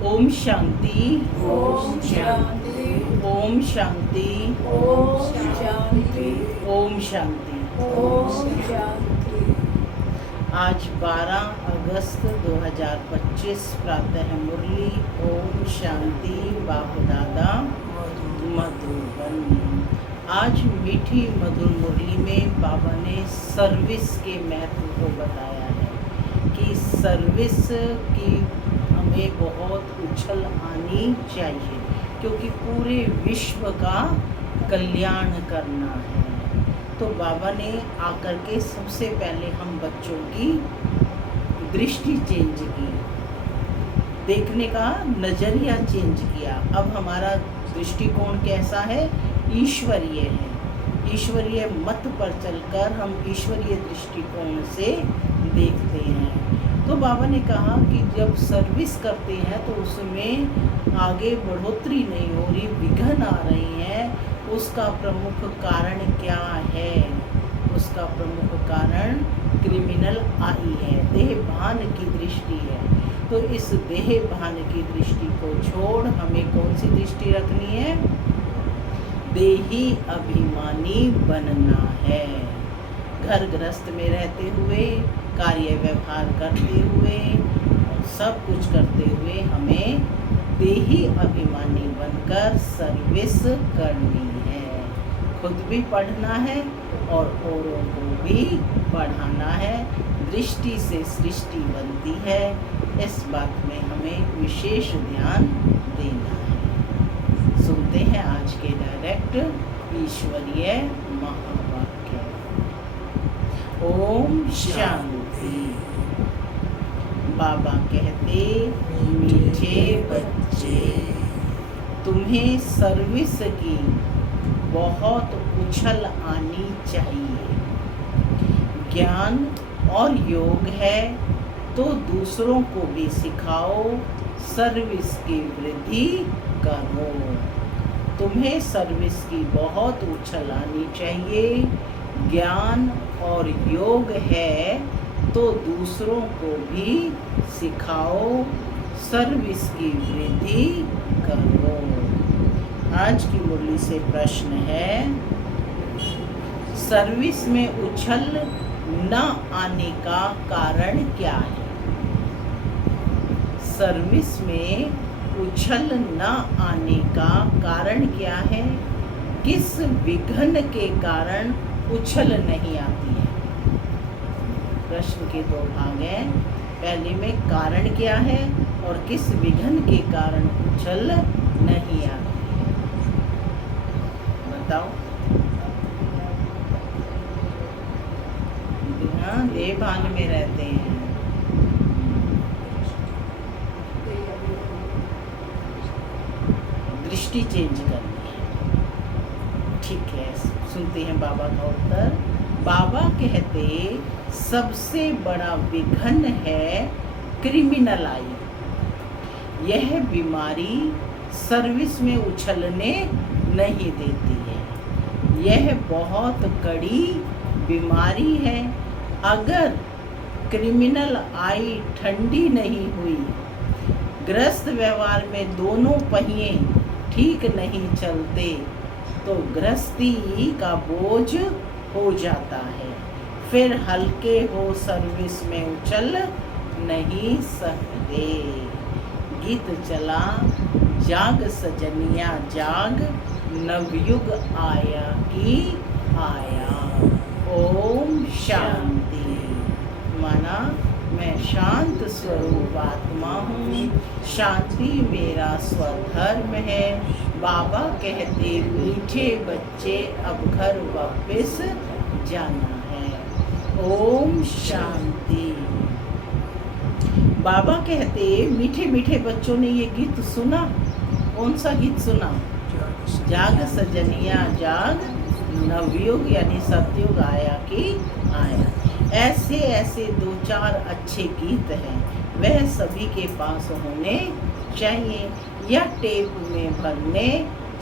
ओम शांति। ओम शांति। ओम शांति। ओम शांति। ओम शांति। ओम शांति। आज 12 अगस्त 2025 प्रातः मुरली। ओम शांति। बाप दादा मधुबन। आज मीठी मधुर मुरली में बाबा ने सर्विस के महत्व को बताया है कि सर्विस की हमें बहुत उछल आनी चाहिए, क्योंकि पूरे विश्व का कल्याण करना है। तो बाबा ने आकर के सबसे पहले हम बच्चों की दृष्टि चेंज की, देखने का नज़रिया चेंज किया। अब हमारा दृष्टिकोण कैसा है? ईश्वरीय है। ईश्वरीय मत पर चलकर हम ईश्वरीय दृष्टिकोण से देखते हैं। तो बाबा ने कहा कि जब सर्विस करते हैं तो उसमें आगे बढ़ोतरी नहीं हो रही, विघ्न आ रही हैं, उसका प्रमुख कारण क्या है? उसका प्रमुख कारण क्रिमिनल आई है, देह भान की दृष्टि है। तो इस देह भान की दृष्टि को छोड़ हमें कौन सी दृष्टि रखनी है? देही अभिमानी बनना है। घर गृहस्थ में रहते हुए, कार्य व्यवहार करते हुए और सब कुछ करते हुए हमें देही अभिमानी बनकर सर्विस करनी है। खुद भी पढ़ना है और औरों को भी पढ़ाना है। दृष्टि से सृष्टि बनती है, इस बात में हमें विशेष ध्यान देना है। सुनते हैं आज के डायरेक्ट ईश्वरीय महावाक्य। ओम शांति। बाबा कहते, मीठे बच्चे, तुम्हें सर्विस की बहुत उछल आनी चाहिए। ज्ञान और योग है तो दूसरों को भी सिखाओ, सर्विस की वृद्धि करो। तुम्हें सर्विस की बहुत उछल आनी चाहिए। ज्ञान और योग है तो दूसरों को भी सिखाओ, सर्विस की वृद्धि करो। आज की मुरली से प्रश्न है, सर्विस में उछल न आने का कारण क्या है? सर्विस में उछल न आने का कारण क्या है? किस विघ्न के कारण उछल नहीं आती है? प्रश्न के दो भाग हैं। पहले में कारण क्या है और किस विघ्न के कारण उछल नहीं आती है? बताओ। हाँ, देह भान में रहते हैं। दृष्टि चेंज करनी है। ठीक है, सुनते हैं बाबा का उत्तर। बाबा कहते, सबसे बड़ा विघ्न है क्रिमिनल आई। यह बीमारी सर्विस में उछलने नहीं देती है। यह बहुत कड़ी बीमारी है। अगर क्रिमिनल आई ठंडी नहीं हुई, गृहस्थ व्यवहार में दोनों पहिए ठीक नहीं चलते, तो गृहस्थी का बोझ हो जाता है। फिर हल्के हो सर्विस में उछल नहीं सकते। गीत चला, जाग सजनिया जाग, नवयुग आया कि आया। ओम शांति। माना मैं शांत स्वरूप आत्मा हूँ, शांति मेरा स्वधर्म है। बाबा कहते, मीठे बच्चे अब घर वापस जाना है। ओम शांति। बाबा कहते, मीठे मीठे बच्चों ने ये गीत सुना। कौन सा गीत सुना? जाग सजनिया जाग, नवयुग यानी सतयुग आया कि आया। ऐसे ऐसे दो चार अच्छे गीत हैं, वह सभी के पास होने चाहिए या टेप में भरने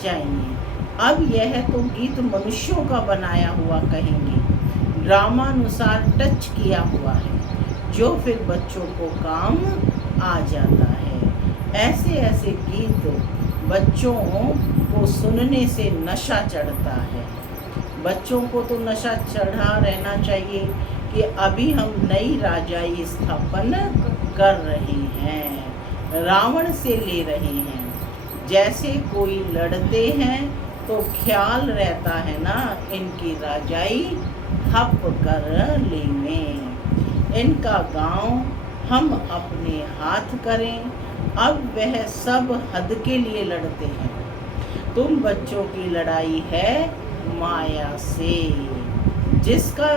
चाहिए। अब यह तो गीत मनुष्यों का बनाया हुआ कहेंगे, ड्रामानुसार टच किया हुआ है, जो फिर बच्चों को काम आ जाता है। ऐसे ऐसे गीत बच्चों को सुनने से नशा चढ़ता है। बच्चों को तो नशा चढ़ा रहना चाहिए कि अभी हम नई राजाई स्थापन कर रहे हैं, रावण से ले रहे हैं। जैसे कोई लड़ते हैं तो ख्याल रहता है ना, इनकी राजाई हप कर लेंगे, इनका गांव हम अपने हाथ करें। अब वह सब हद के लिए लड़ते हैं। तुम बच्चों की लड़ाई है माया से, जिसका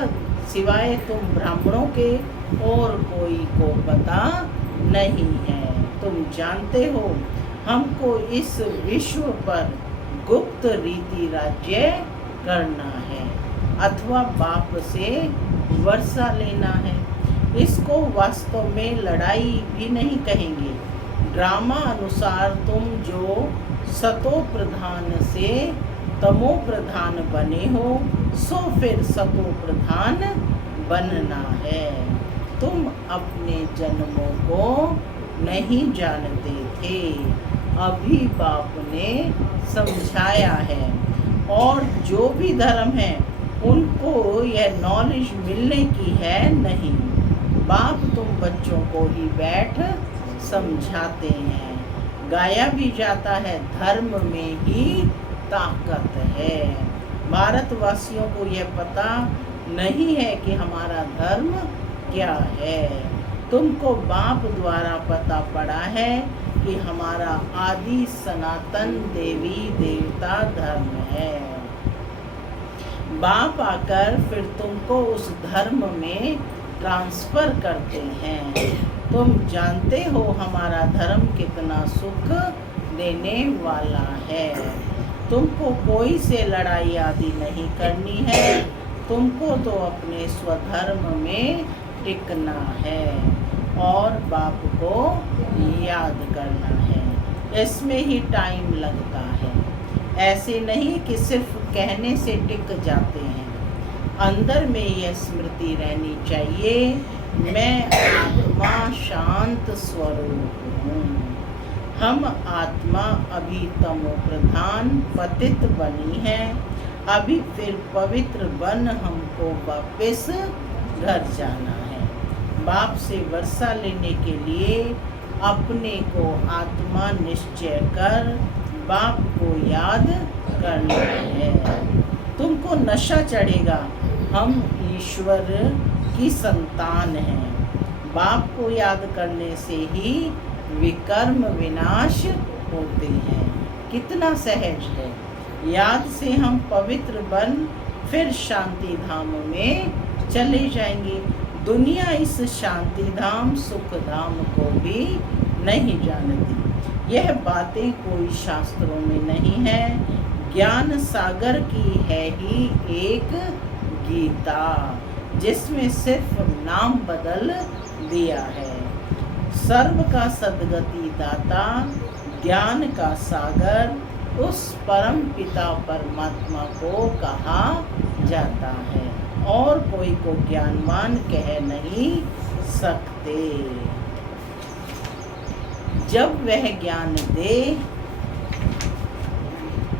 सिवाय तुम ब्राह्मणों के और कोई को पता नहीं है। तुम जानते हो हमको इस विश्व पर गुप्त रीति राज्य करना है अथवा बाप से वर्षा लेना है। इसको वास्तव में लड़ाई भी नहीं कहेंगे। ड्रामा अनुसार तुम जो सतो प्रधान से तमो प्रधान बने हो, सो फिर सतो प्रधान बनना है। तुम अपने जन्मों को नहीं जानते थे, अभी बाप ने समझाया है। और जो भी धर्म है उनको यह नॉलेज मिलने की है नहीं। बाप तुम बच्चों को ही बैठ समझाते हैं। गाया भी जाता है धर्म में ही ताकत है। भारतवासियों को यह पता नहीं है कि हमारा धर्म क्या है। तुमको बाप द्वारा पता पड़ा है कि हमारा आदि सनातन देवी देवता धर्म है। बाप आकर फिर तुमको उस धर्म में ट्रांसफर करते हैं। तुम जानते हो हमारा धर्म कितना सुख देने वाला है। तुमको कोई से लड़ाई आदि नहीं करनी है। तुमको तो अपने स्वधर्म में टिकना है और बाप को याद करना है। इसमें ही टाइम लगता है, ऐसे नहीं कि सिर्फ कहने से टिक जाते हैं। अंदर में यह स्मृति रहनी चाहिए, मैं आत्मा शांत स्वरूप हूँ। हम आत्मा अभी तमो प्रधान पतित बनी है, अभी फिर पवित्र बन हमको वापस घर जाना है। बाप से वर्षा लेने के लिए अपने को आत्मा निश्चय कर बाप को याद करना है। तुमको नशा चढ़ेगा, हम ईश्वर की संतान हैं। बाप को याद करने से ही विकर्म विनाश होते हैं। कितना सहज है। याद से हम पवित्र बन फिर शांति धाम में चले जाएंगे। दुनिया इस शांति धाम सुख धाम को भी नहीं जानती। यह बातें कोई शास्त्रों में नहीं है, ज्ञान सागर की है ही एक गीता, जिसमें सिर्फ नाम बदल दिया है। सर्व का सद्गति दाता, ज्ञान का सागर, उस परम पिता परमात्मा को कहा जाता है और कोई को ज्ञानवान कह नहीं सकते। जब वह ज्ञान दे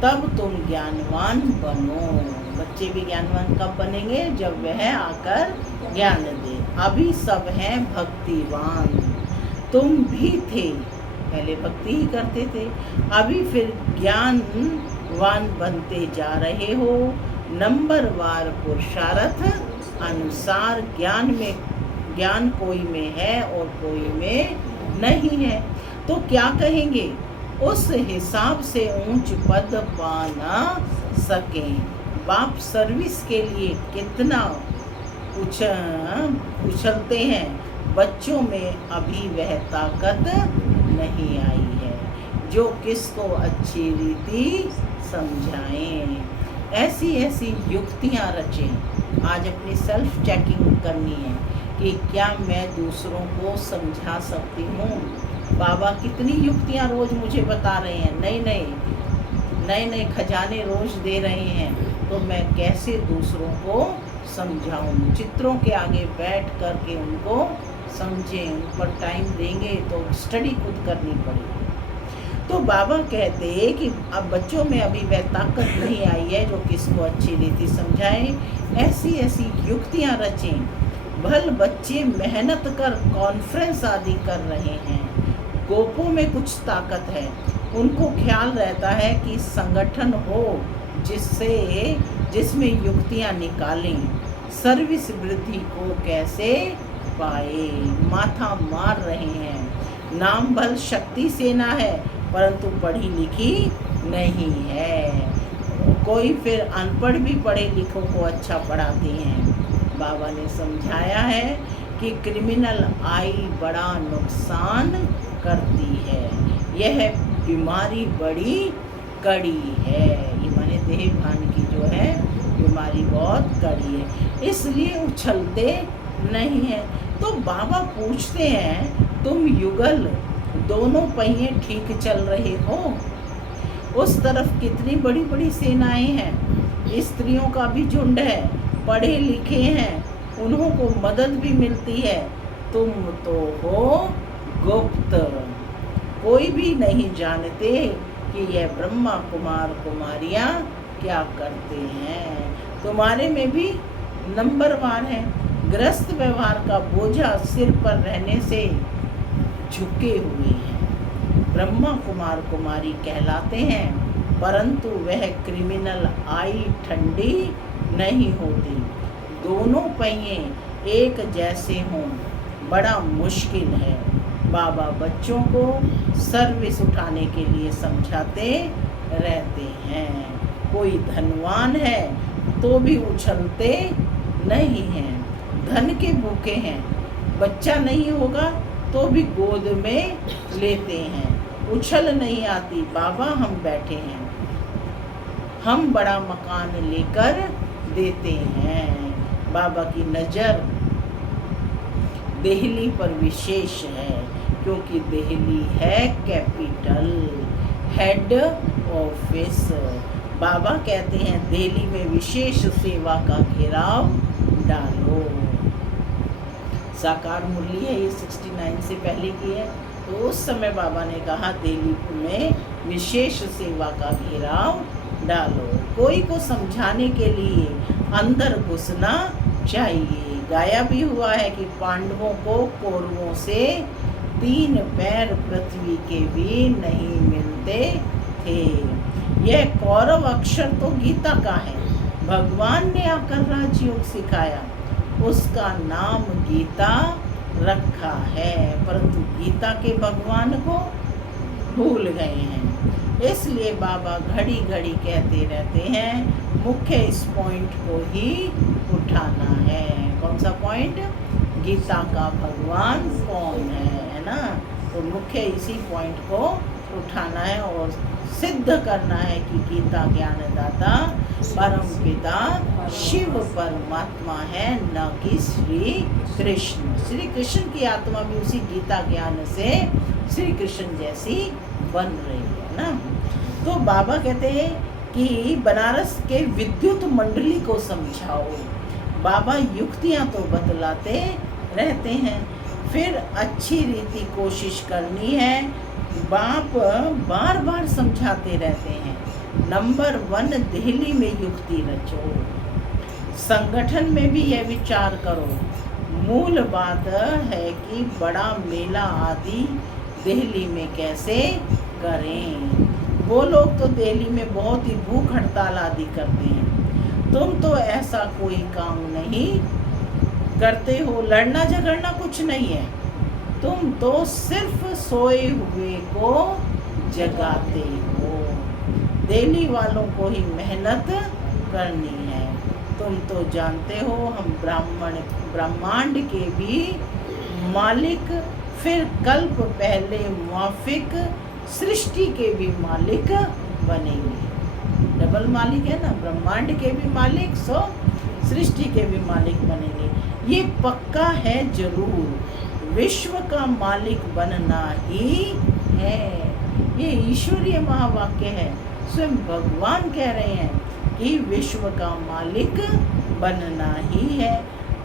तब तुम ज्ञानवान बनो। बच्चे भी ज्ञानवान कब बनेंगे? जब वह आकर ज्ञान दे। अभी सब हैं भक्तिवान, तुम भी थे, पहले भक्ति ही करते थे, अभी फिर ज्ञानवान बनते जा रहे हो। नंबरवार पुरुषार्थ अनुसार ज्ञान कोई में है और कोई में नहीं है, तो क्या कहेंगे? उस हिसाब से ऊंच पद पा ना सकें। बाप सर्विस के लिए कितना उछलते हैं, बच्चों में अभी वह ताकत नहीं आई है जो किसको अच्छी रीति समझाएं। ऐसी ऐसी युक्तियां रचें। आज अपनी सेल्फ चेकिंग करनी है कि क्या मैं दूसरों को समझा सकती हूँ। बाबा कितनी युक्तियाँ रोज़ मुझे बता रहे हैं, नए नए खजाने रोज़ दे रहे हैं, तो मैं कैसे दूसरों को समझाऊँ। चित्रों के आगे बैठ कर के उनको समझें, उन पर टाइम देंगे तो स्टडी खुद करनी पड़ेगी। तो बाबा कहते हैं कि अब बच्चों में अभी वह ताकत नहीं आई है जो किसको अच्छी रीति समझाए, ऐसी ऐसी युक्तियां रचें। भल बच्चे मेहनत कर कॉन्फ्रेंस आदि कर रहे हैं, गोपों में कुछ ताकत है, उनको ख्याल रहता है कि संगठन हो जिसमें युक्तियां निकालें, सर्विस वृद्धि को कैसे पाए। माथा मार रहे हैं, नाम बल शक्ति सेना है परंतु पढ़ी लिखी नहीं है। कोई फिर अनपढ़ भी पढ़े लिखों को अच्छा पढ़ाते हैं। बाबा ने समझाया है कि क्रिमिनल आई बड़ा नुकसान करती है, यह बीमारी बड़ी कड़ी है। ये माने देह भान की जो है बीमारी बहुत कड़ी है, इसलिए उछलते नहीं है। तो बाबा पूछते हैं, तुम युगल दोनों पहिए ठीक चल रहे हो? उस तरफ कितनी बड़ी बड़ी सेनाएं हैं, स्त्रियों का भी झुंड है, पढ़े लिखे हैं, उन्हों को मदद भी मिलती है। तुम तो हो गुप्त, कोई भी नहीं जानते कि यह ब्रह्मा कुमार कुमारियाँ क्या करते हैं। तुम्हारे में भी नंबरवार है, गृहस्थ व्यवहार का बोझा सिर पर रहने से झुके हुए हैं। ब्रह्मा कुमार कुमारी कहलाते हैं परंतु वह क्रिमिनल आई ठंडी नहीं होती। दोनों पहिए एक जैसे हों बड़ा मुश्किल है। बाबा बच्चों को सर्विस उठाने के लिए समझाते रहते हैं। कोई धनवान है तो भी उछलते नहीं हैं, धन के भूखे हैं, बच्चा नहीं होगा तो भी गोद में लेते हैं। उछल नहीं आती, बाबा हम बैठे हैं, हम बड़ा मकान लेकर देते हैं। बाबा की नज़र दिल्ली पर विशेष है क्योंकि दिल्ली है कैपिटल, हेड ऑफिस। बाबा कहते हैं दिल्ली में विशेष सेवा का घेराव डालो। साकार मुरली है, ये 69 से पहले की है। तो उस समय बाबा ने कहा दिल्ली में विशेष सेवा का घेराव डालो। कोई को समझाने के लिए अंदर घुसना चाहिए। गाया भी हुआ है कि पांडवों को कौरवों से 3 पैर पृथ्वी के भी नहीं मिलते थे। यह कौरव अक्षर तो गीता का है, भगवान ने आकर राजयोग सिखाया, उसका नाम गीता रखा है, परंतु गीता के भगवान को भूल गए हैं। इसलिए बाबा घड़ी घड़ी कहते रहते हैं मुख्य इस पॉइंट को ही उठाना है। कौन सा पॉइंट? गीता का भगवान कौन है ना। तो मुख्य इसी पॉइंट को उठाना है और सिद्ध करना है कि गीता ज्ञानदाता परम पिता शिव परमात्मा है, न कि श्री कृष्ण। श्री कृष्ण की आत्मा भी उसी गीता ज्ञान से श्री कृष्ण जैसी बन रही है ना। तो बाबा कहते हैं कि बनारस के विद्युत मंडली को समझाओ। बाबा युक्तियाँ तो बतलाते रहते हैं, फिर अच्छी रीति कोशिश करनी है। बाप बार बार समझाते रहते हैं। नंबर 1 दिल्ली में युक्ति रचो, संगठन में भी यह विचार करो। मूल बात है कि बड़ा मेला आदि दिल्ली में कैसे करें। वो लोग तो दिल्ली में बहुत ही भूख हड़ताल आदि करते हैं, तुम तो ऐसा कोई काम नहीं करते हो। लड़ना झगड़ना कुछ नहीं है, तुम तो सिर्फ सोए हुए को जगाते हो। दिल्ली वालों को ही मेहनत करनी है। तुम तो जानते हो हम ब्रह्मांड के भी मालिक, फिर कल्प पहले मुआफिक सृष्टि के भी मालिक बनेंगे। डबल मालिक है ना, ब्रह्मांड के भी मालिक सो सृष्टि के भी मालिक बनेंगे। ये पक्का है जरूर, विश्व का मालिक बनना ही है। ये ईश्वरीय महावाक्य है, स्वयं भगवान कह रहे हैं कि विश्व का मालिक बनना ही है।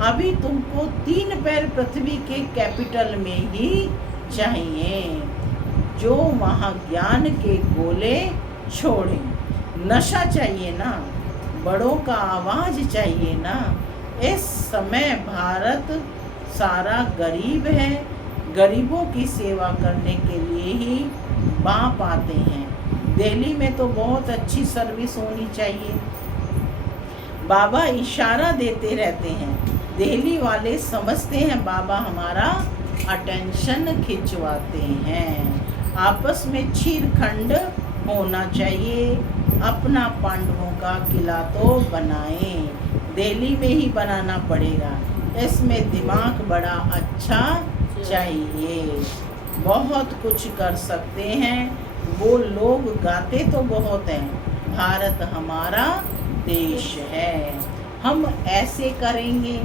अभी तुमको 3 पैर पृथ्वी के कैपिटल में ही चाहिए। जो वहाँ ज्ञान के गोले छोड़े। नशा चाहिए ना, बड़ों का आवाज चाहिए ना। इस समय भारत सारा गरीब है, गरीबों की सेवा करने के लिए ही बाप आते हैं। दिल्ली में तो बहुत अच्छी सर्विस होनी चाहिए। बाबा इशारा देते रहते हैं, दिल्ली वाले समझते हैं बाबा हमारा अटेंशन खिंचवाते हैं। आपस में चीरखंड होना चाहिए। अपना पांडवों का किला तो बनाएं, दिल्ली में ही बनाना पड़ेगा। इसमें दिमाग बड़ा अच्छा चाहिए। बहुत कुछ कर सकते हैं। वो लोग गाते तो बहुत हैं, भारत हमारा देश है, हम ऐसे करेंगे,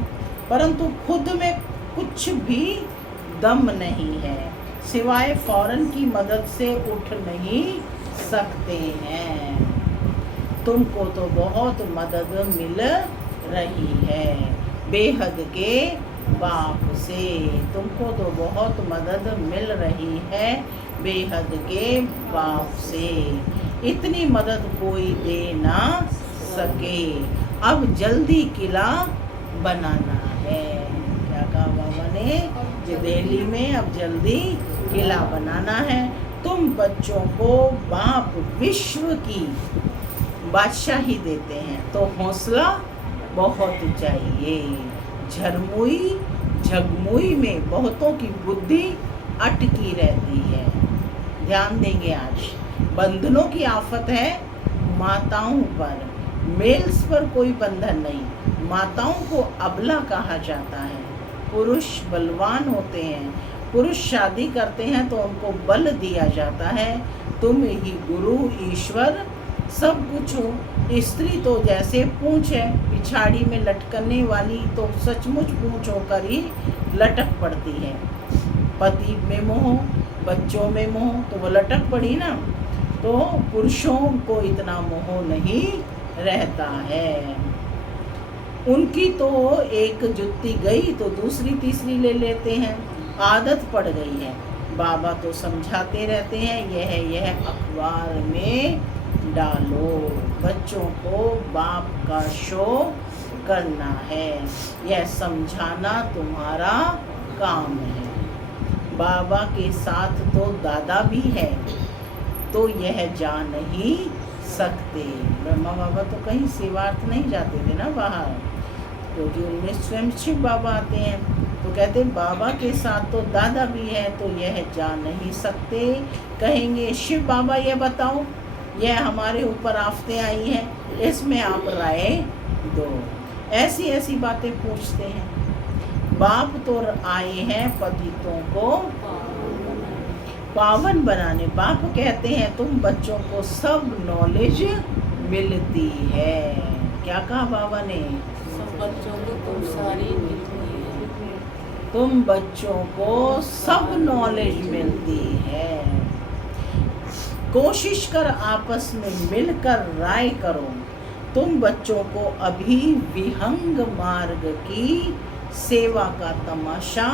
परंतु खुद में कुछ भी दम नहीं है, सिवाय फौरन की मदद से उठ नहीं सकते हैं। तुमको तो बहुत मदद मिल रही है बेहद के बाप से। तुमको तो बहुत मदद मिल रही है बेहद के बाप से। इतनी मदद कोई दे ना सके। अब जल्दी किला बनाना है। क्या कहा बाबा ने? जो दिल्ली में अब जल्दी किला बनाना है। तुम बच्चों को बाप विश्व की बादशाही देते हैं, तो हौसला बहुत चाहिए। झगमुई में बहुतों की बुद्धि अटकी रहती है। ध्यान देंगे आज। बंधनों की आफत है माताओं पर, मेल्स पर कोई बंधन नहीं। माताओं को अबला कहा जाता है। पुरुष बलवान होते हैं। पुरुष शादी करते हैं तो उनको बल दिया जाता है। तुम ही गुरु ईश्वर सब कुछ हो। स्त्री तो जैसे पूंछ है, पिछाड़ी में लटकने वाली, तो सचमुच पूंछ होकर ही लटक पड़ती है। पति में मोह, बच्चों में मोह, तो वो लटक पड़ी ना। तो पुरुषों को इतना मोह नहीं रहता है। उनकी तो एक जुत्ती गई तो दूसरी तीसरी ले लेते हैं, आदत पड़ गई है। बाबा तो समझाते रहते हैं, यह अखबार में डालो। बच्चों को बाप का शो करना है, यह समझाना तुम्हारा काम है। बाबा के साथ तो दादा भी है, तो यह जा नहीं सकते। ब्रह्मा बाबा तो कहीं सेवार्थ नहीं जाते थे ना बाहर, क्योंकि उनमें स्वयं शिव बाबा आते हैं। तो कहते बाबा के साथ तो दादा भी है, तो यह जा नहीं सकते। कहेंगे शिव बाबा यह बताओ, यह हमारे ऊपर आफतें आई हैं, इसमें आप राय दो। ऐसी ऐसी बातें पूछते हैं। बाप तो आए हैं पतितों को पावन बनाने। बाप कहते हैं तुम बच्चों को सब नॉलेज मिलती है। क्या कहा बाबा ने? सब बच्चों को तुम सारी मिलती है। तुम बच्चों को सब नॉलेज मिलती है। कोशिश कर आपस में मिलकर राय करो। तुम बच्चों को अभी विहंग मार्ग की सेवा का तमाशा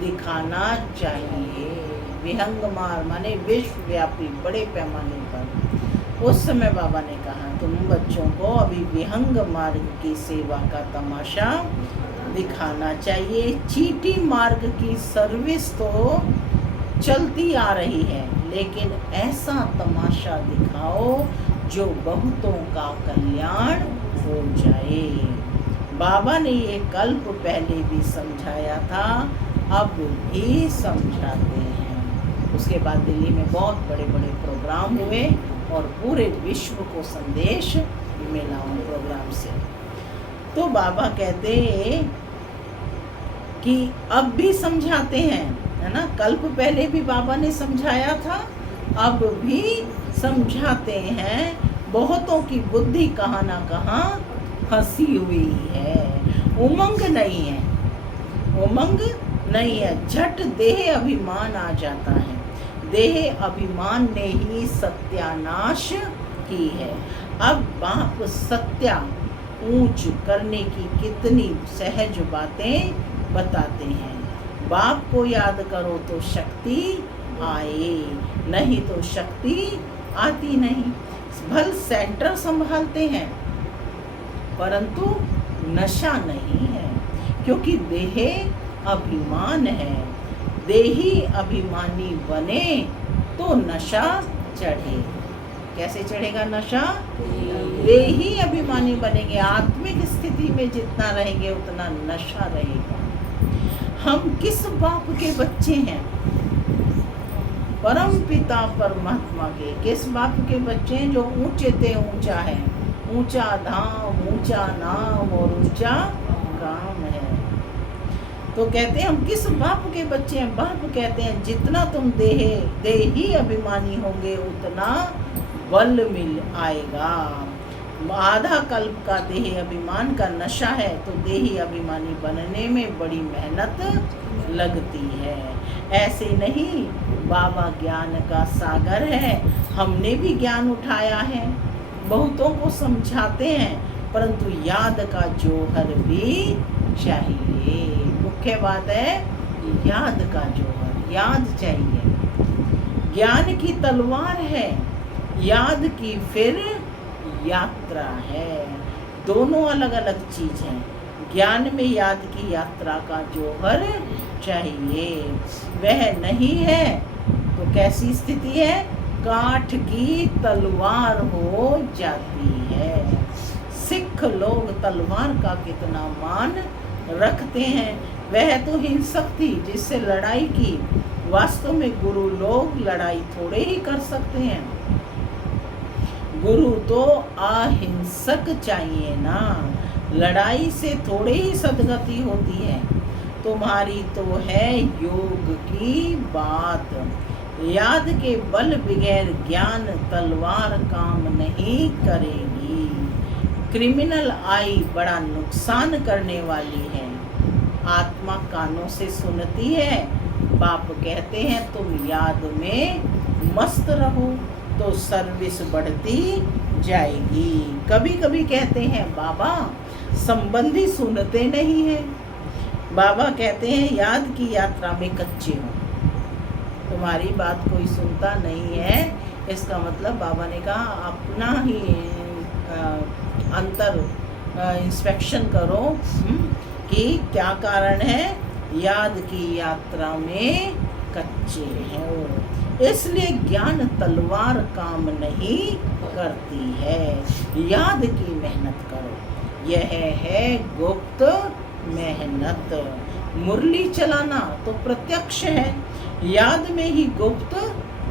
दिखाना चाहिए। विहंग मार्ग माने विश्वव्यापी, बड़े पैमाने पर। उस समय बाबा ने कहा तुम बच्चों को अभी विहंग मार्ग की सेवा का तमाशा दिखाना चाहिए। चीटी मार्ग की सर्विस तो चलती आ रही है, लेकिन ऐसा तमाशा दिखाओ जो बहुतों का कल्याण हो जाए। बाबा ने ये कल्प पहले भी समझाया था, अब भी समझाते हैं। उसके बाद दिल्ली में बहुत बड़े बड़े प्रोग्राम हुए और पूरे विश्व को संदेश मिला उन प्रोग्राम से। तो बाबा कहते कि अब भी समझाते हैं, है ना। कल्प पहले भी बाबा ने समझाया था, अब भी समझाते हैं। बहुतों की बुद्धि कहाँ ना कहाँ फंसी हुई है। उमंग नहीं है, उमंग नहीं है। झट देह अभिमान आ जाता है। देह अभिमान ने ही सत्यानाश की है। अब बाप सत्या ऊंच करने की कितनी सहज बातें बताते हैं। बाप को याद करो तो शक्ति आए। नहीं तो शक्ति आती नहीं। भल सेंटर संभालते हैं परंतु नशा नहीं है, क्योंकि देह अभिमान है। देही अभिमानी बने तो नशा चढ़े। कैसे चढ़ेगा नशा? देही अभिमानी बनेंगे, आत्मिक स्थिति में जितना रहेंगे उतना नशा रहेगा। हम किस बाप के बच्चे हैं? परम पिता परमात्मा के। किस बाप के बच्चे हैं? जो ऊंचे ते ऊंचा है, ऊंचा धाम, ऊंचा नाम और ऊंचा काम है। तो कहते हैं हम किस बाप के बच्चे हैं? बाप कहते हैं जितना तुम देही अभिमानी होंगे उतना बल मिल आएगा। आधा कल्प का देह अभिमान का नशा है, तो देही अभिमानी बनने में बड़ी मेहनत लगती है। ऐसे नहीं, बाबा ज्ञान का सागर है, हमने भी ज्ञान उठाया है, बहुतों को समझाते हैं, परंतु याद का जौहर भी चाहिए। मुख्य बात है याद का जौहर, याद चाहिए। ज्ञान की तलवार है, याद की फिर यात्रा है। दोनों अलग अलग चीज हैं। ज्ञान में याद की यात्रा का जौहर चाहिए, वह नहीं है तो कैसी स्थिति है? काठ की तलवार हो जाती है। सिख लोग तलवार का कितना मान रखते हैं। वह तो हिंसक थी जिससे लड़ाई की। वास्तव में गुरु लोग लड़ाई थोड़े ही कर सकते हैं। गुरु तो अहिंसक चाहिए ना। लड़ाई से थोड़े ही सदगति होती है। तुम्हारी तो है योग की बात। याद के बल बगैर ज्ञान तलवार काम नहीं करेगी। क्रिमिनल आई बड़ा नुकसान करने वाली है। आत्मा कानों से सुनती है। बाप कहते हैं तुम याद में मस्त रहो तो सर्विस बढ़ती जाएगी। कभी कभी कहते हैं बाबा संबंधी सुनते नहीं है। बाबा कहते हैं याद की यात्रा में कच्चे हो, तुम्हारी बात कोई सुनता नहीं है। इसका मतलब बाबा ने कहा अपना ही अंतर इंस्पेक्शन करो कि क्या कारण है। याद की यात्रा में कच्चे हैं, इसलिए ज्ञान तलवार काम नहीं करती है। याद की मेहनत करो, यह है गुप्त मेहनत। मुरली चलाना तो प्रत्यक्ष है, याद में ही गुप्त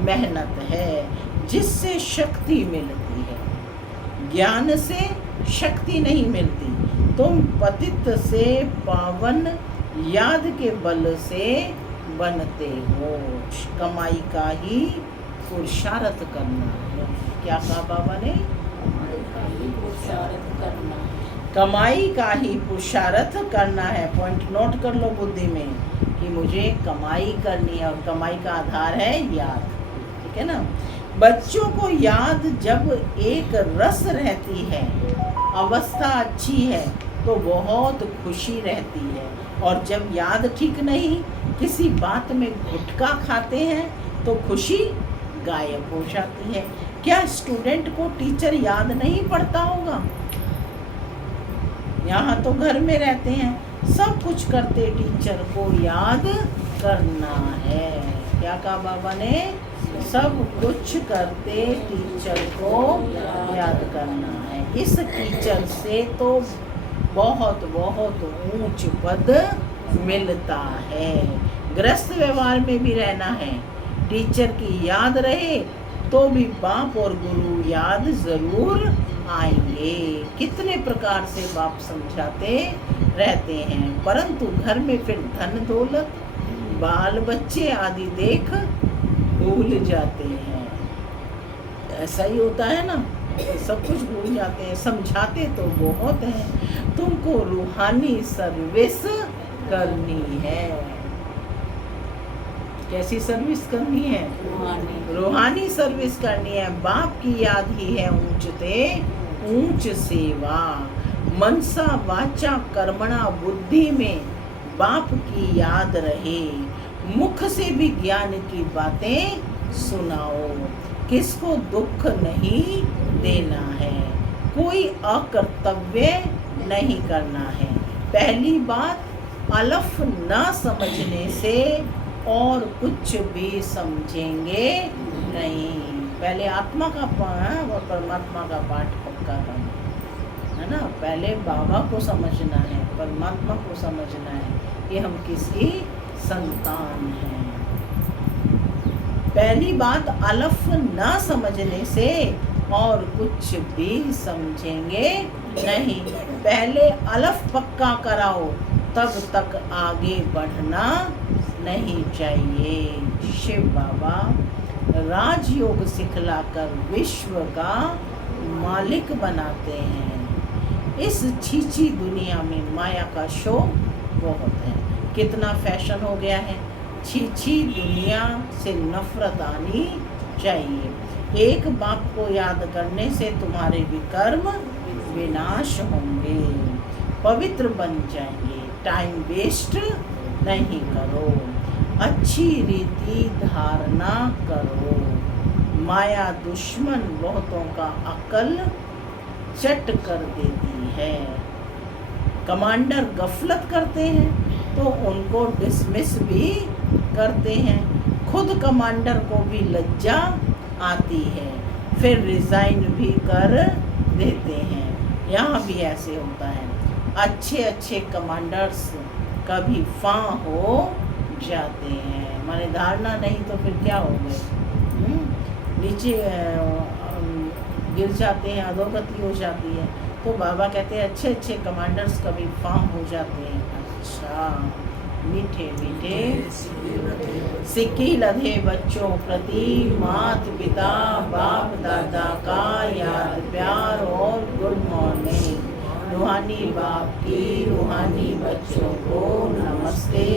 मेहनत है जिससे शक्ति मिलती है। ज्ञान से शक्ति नहीं मिलती। तुम पतित से पावन याद के बल से बनते हो। कमाई का ही पुरुषार्थ करना है। क्या कहा बाबा ने? कमाई का ही पुरुषार्थ करना है। पॉइंट नोट कर लो बुद्धि में कि मुझे कमाई करनी है और कमाई का आधार है याद। ठीक है ना? बच्चों को याद जब एक रस रहती है, अवस्था अच्छी है तो बहुत खुशी रहती है, और जब याद ठीक नहीं, किसी बात में गुटखा खाते हैं तो खुशी गायब हो जाती है। क्या स्टूडेंट को टीचर याद नहीं पड़ता होगा? यहाँ तो घर में रहते हैं, सब कुछ करते, टीचर को याद करना है। क्या कहा बाबा ने? सब कुछ करते, टीचर को याद करना है। इस टीचर से तो बहुत बहुत ऊंच पद मिलता है। गृहस्थ व्यवहार में भी रहना है, टीचर की याद रहे तो भी बाप और गुरु याद जरूर आएंगे। कितने प्रकार से बाप समझाते रहते हैं, परंतु घर में फिर धन दौलत, बाल बच्चे आदि देख भूल जाते हैं। ऐसा ही होता है ना, सब कुछ भूल जाते हैं। समझाते तो बहुत हैं, तुमको रूहानी सर्विस करनी है। कैसी सर्विस करनी है? रूहानी सर्विस करनी है। बाप की याद ही है ऊंचते ऊंच सेवा। मनसा वाचा कर्मणा बुद्धि में बाप की याद रहे। मुख से भी ज्ञान की बातें सुनाओ, किसको दुख नहीं देना है, कोई अकर्तव्य नहीं करना है। पहली बात, अलफ न समझने से और कुछ भी समझेंगे नहीं। पहले आत्मा का और परमात्मा का पाठ पक्का करना है ना। पहले बाबा को समझना है, परमात्मा को समझना है कि हम किसकी संतान हैं। पहली बात, अलफ न समझने से और कुछ भी समझेंगे नहीं। पहले अलफ पक्का कराओ, तब तक आगे बढ़ना नहीं चाहिए। शिव बाबा राजयोग सिखलाकर विश्व का मालिक बनाते हैं। इस छीछी दुनिया में माया का शो बहुत है। कितना फैशन हो गया है। छीछी दुनिया से नफरत आनी चाहिए। एक बाप को याद करने से तुम्हारे विकर्म विनाश होंगे, पवित्र बन जाएंगे। टाइम वेस्ट नहीं करो, अच्छी रीति धारणा करो। माया दुश्मन बहुतों का अकल चट कर देती है। कमांडर गफलत करते हैं तो उनको डिसमिस भी करते हैं। खुद कमांडर को भी लज्जा आती है, फिर रिजाइन भी कर देते हैं। यहाँ भी ऐसे होता है। अच्छे अच्छे कमांडर्स कभी फां हो जाते हैं। माने धारणा नहीं तो फिर क्या हो गए, नीचे गिर जाते हैं, अधोगति हो जाती है। तो बाबा कहते हैं अच्छे अच्छे कमांडर्स कभी फां हो जाते हैं। अच्छा, मीठे मीठे सिक्की लधे बच्चों प्रति माता पिता बाप दादा का याद प्यार और गुड मॉर्निंग। रूहानी बाप की रूहानी बच्चों को नमस्ते।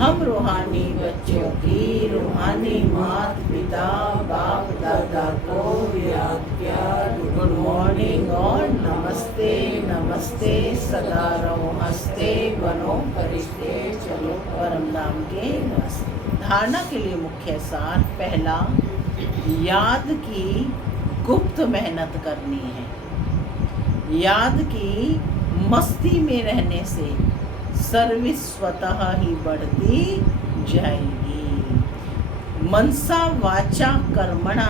हम रूहानी बच्चों की रूहानी माता पिता बाप दादा को याद प्यार गुड मॉर्निंग और नमस्ते नमस्ते। सदा रहो हंसते, बनो फरिश्ते, चलो परम धाम के रास्ते। धारणा के लिए मुख्य सार, पहला, याद की गुप्त मेहनत करनी है। याद की मस्ती में रहने से सर्विस स्वतः ही बढ़ती जाएगी। मनसा वाचा कर्मणा,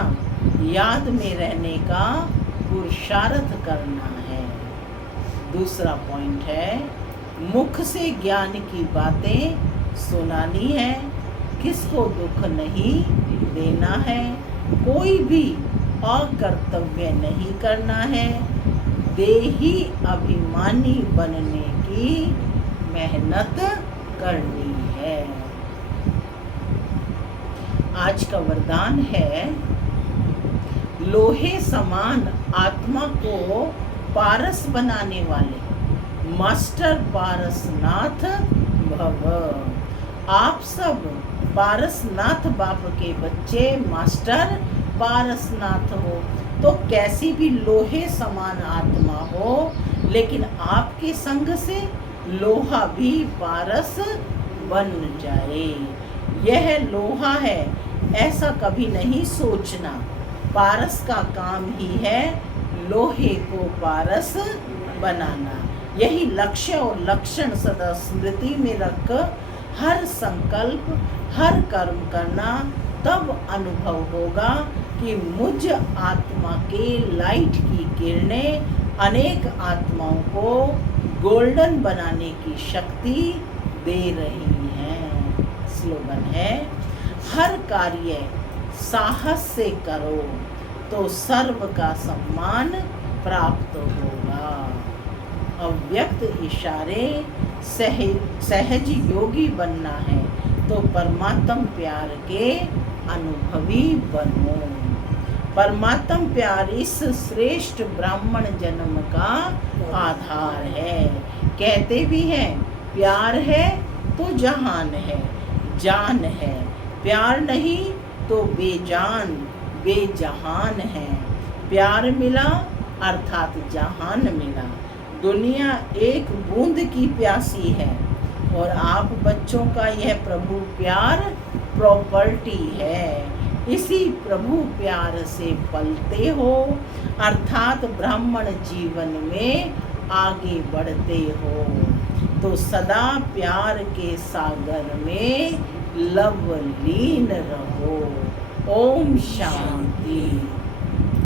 याद में रहने का पुरुषार्थ करना है। दूसरा पॉइंट है, मुख से ज्ञान की बातें सुनानी है, किसको दुख नहीं देना है, कोई भी अकर्तव्य नहीं करना है, देही अभिमानी बनने की मेहनत करनी है। आज का वरदान है, लोहे समान आत्मा को पारस बनाने वाले मास्टर पारसनाथ भव। आप सब पारसनाथ बाप के बच्चे मास्टर पारसनाथ हो, तो कैसी भी लोहे समान आत्मा हो, लेकिन आपके संग से लोहा भी पारस बन जाए। यह लोहा है ऐसा कभी नहीं सोचना। पारस का काम ही है लोहे को पारस बनाना। यही लक्ष्य और लक्षण सदा स्मृति में रख हर संकल्प हर कर्म करना, तब अनुभव होगा कि मुझ आत्मा के लाइट की किरणें अनेक आत्माओं को गोल्डन बनाने की शक्ति दे रही हैं। स्लोगन है, हर कार्य साहस से करो तो सर्व का सम्मान प्राप्त होगा। अव्यक्त इशारे सहज योगी बनना है तो परमात्म प्यार के अनुभवी बनो। परमात्म प्यार इस श्रेष्ठ ब्राह्मण जन्म का आधार है। कहते भी हैं, प्यार है तो जहान है, जान है, प्यार नहीं तो बेजान बेजहान है। प्यार मिला अर्थात जहान मिला। दुनिया एक बूंद की प्यासी है और आप बच्चों का यह प्रभु प्यार प्रॉपर्टी है। इसी प्रभु प्यार से पलते हो, अर्थात ब्राह्मण जीवन में आगे बढ़ते हो, तो सदा प्यार के सागर में लवलीन रहो। ओम शांति।